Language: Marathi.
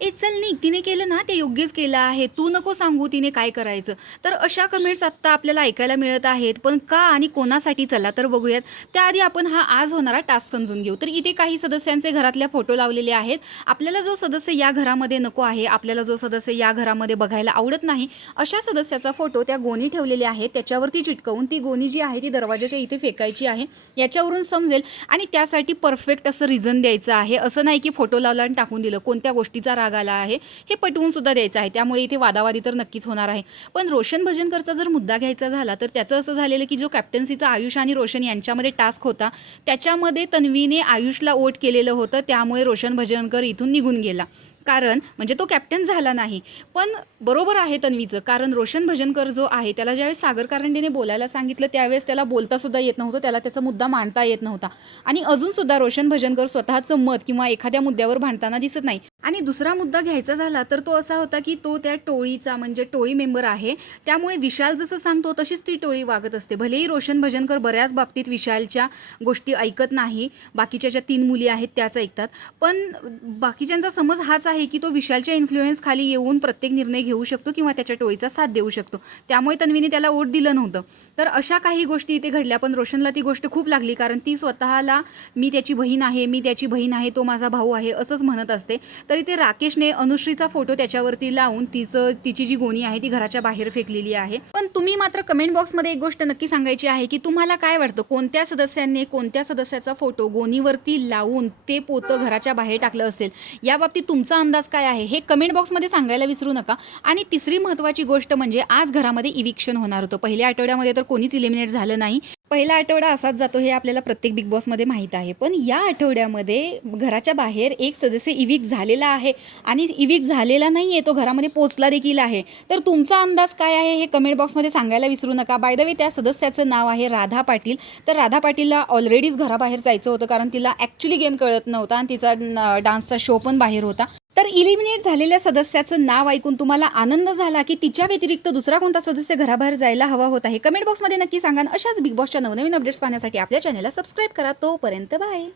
ए चल निघ, तिने केलं ना ते योग्यच केलं आहे, तू नको सांगू तिने काय करायचं. तर अशा कमेंट्स आत्ता आपल्याला ऐकायला मिळत आहेत. पण का आणि कोणासाठी चला तर बघूयात. त्याआधी आपण हा आज होणारा टास्क समजून घेऊ. तर इथे काही सदस्यांचे घरातल्या फोटो लावलेले आहेत. आपल्याला जो सदस्य या घरामध्ये नको आहे, आपल्याला जो सदस्य या घरामध्ये बघायला आवडत नाही, अशा सदस्याचा फोटो त्या गोणी ठेवलेली आहे त्याच्यावरती चिटकवून ती गोणी जी आहे ती दरवाजाच्या इथे फेकायची आहे. याच्यावरून समजेल आणि त्यासाठी परफेक्ट असं रिझन द्यायचं आहे. असं नाही की फोटो लावला आणि टाकून दिलं. कोणत्या गोष्टीचा राग आला आहे हे पटवून सुद्धा द्यायचं आहे. त्यामुळे इथे वादावादी तर नक्कीच होणार आहे. पण रोशन भजनकरचा जर मुद्दा घ्यायचा झाला तर त्याचं असं झालेलं की जो कॅप्टन्सीचा आयुष आणि रोशन यांच्यामध्ये टास्क होता त्याच्यामध्ये तन्वीने आयुषला वोट केलेलं होतं. त्यामुळे रोशन भजनकर इथून निघून गेला. कारण म्हणजे तो कॅप्टन झाला नाही. पण बरोबर आहे तन्वीचं, कारण रोशन भजनकर जो आहे त्याला ज्यावेळेस सागर कारंडेने बोलायला सांगितलं त्यावेळेस त्याला बोलतासुद्धा येत नव्हतं, त्याला त्याचा मुद्दा मांडता येत नव्हता. आणि अजूनसुद्धा रोशन भजनकर स्वतःचं मत किंवा एखाद्या मुद्द्यावर भांडताना दिसत नाही. आणि दुसरा मुद्दा घ्यायचा झाला तर तो असा होता की तो त्या टोळीचा म्हणजे टोळी मेंबर आहे. त्यामुळे विशाल जसं सांगतो तशीच ती टोळी वागत असते. भलेही रोशन भजनकर बऱ्याच बाबतीत विशालच्या गोष्टी ऐकत नाही, बाकीच्या ज्या 3 मुली आहेत त्याच ऐकतात. पण बाकीच्यांचा समज हाच आहे की तो विशालच्या इन्फ्लुएन्स खाली येऊन प्रत्येक निर्णय घेऊ शकतो किंवा त्याच्या टोळीचा साथ देऊ शकतो. त्यामुळे तन्वीने त्याला वोट दिलं नव्हतं. तर अशा काही गोष्टी इथे घडल्या. पण रोशनला ती गोष्ट खूप लागली, कारण ती स्वतःला मी त्याची बहीण आहे, तो माझा भाऊ आहे असंच म्हणत असते. तर इथे राकेशने अनुश्रीचा फोटो त्याच्यावरती लावून तिची जी गोणी आहे ती घराच्या बाहेर फेकलेली आहे. पण तुम्ही मात्र कमेंट बॉक्समध्ये एक गोष्ट नक्की सांगायची आहे की तुम्हाला काय वाटतं, कोणत्या सदस्यांनी कोणत्या सदस्याचा फोटो गोणीवरती लावून ते पोतं घराच्या बाहेर टाकलं असेल. या बाबतीत तुमचा अंदाज काय आहे हे कमेंट बॉक्समध्ये सांगायला विसरू नका. आणि तिसरी महत्त्वाची गोष्ट म्हणजे आज घरामध्ये इविक्शन होणार होतं. पहिल्या आठवड्यामध्ये तर कोणीच इलिमिनेट झालं नाही. पहिला आठवडा असाच जातो हे आपल्याला प्रत्येक बिग बॉसमध्ये माहीत आहे. पण या आठवड्यामध्ये घराच्या बाहेर एक सदस्य इविक झालेला आहे आणि इविक झालेला नाही आहे, तो घरामध्ये पोचला देखील आहे. तर तुमचा अंदाज काय आहे हे कमेंट बॉक्समध्ये सांगायला विसरू नका. बाय द वे त्या सदस्याचं नाव आहे राधा पाटील. तर राधा पाटीलला ऑलरेडीच घराबाहेर जायचं होतं, कारण तिला ॲक्च्युली गेम कळत नव्हता आणि तिचा डान्सचा शो पण बाहेर होता. तर इलिमिनेट झालेल्या सदस्याचं नाव ऐकून तुम्हाला आनंद झाला की तिच्या व्यतिरिक्त दुसरा कोणता सदस्य घराबाहेर जायला हवा होता हे कमेंट बॉक्समध्ये नक्की सांगा. अशाच बिग बॉसच्या नवनवीन अपडेट्स पाहण्यासाठी आपल्या चॅनलला सबस्क्राईब करा. तोपर्यंत बाय.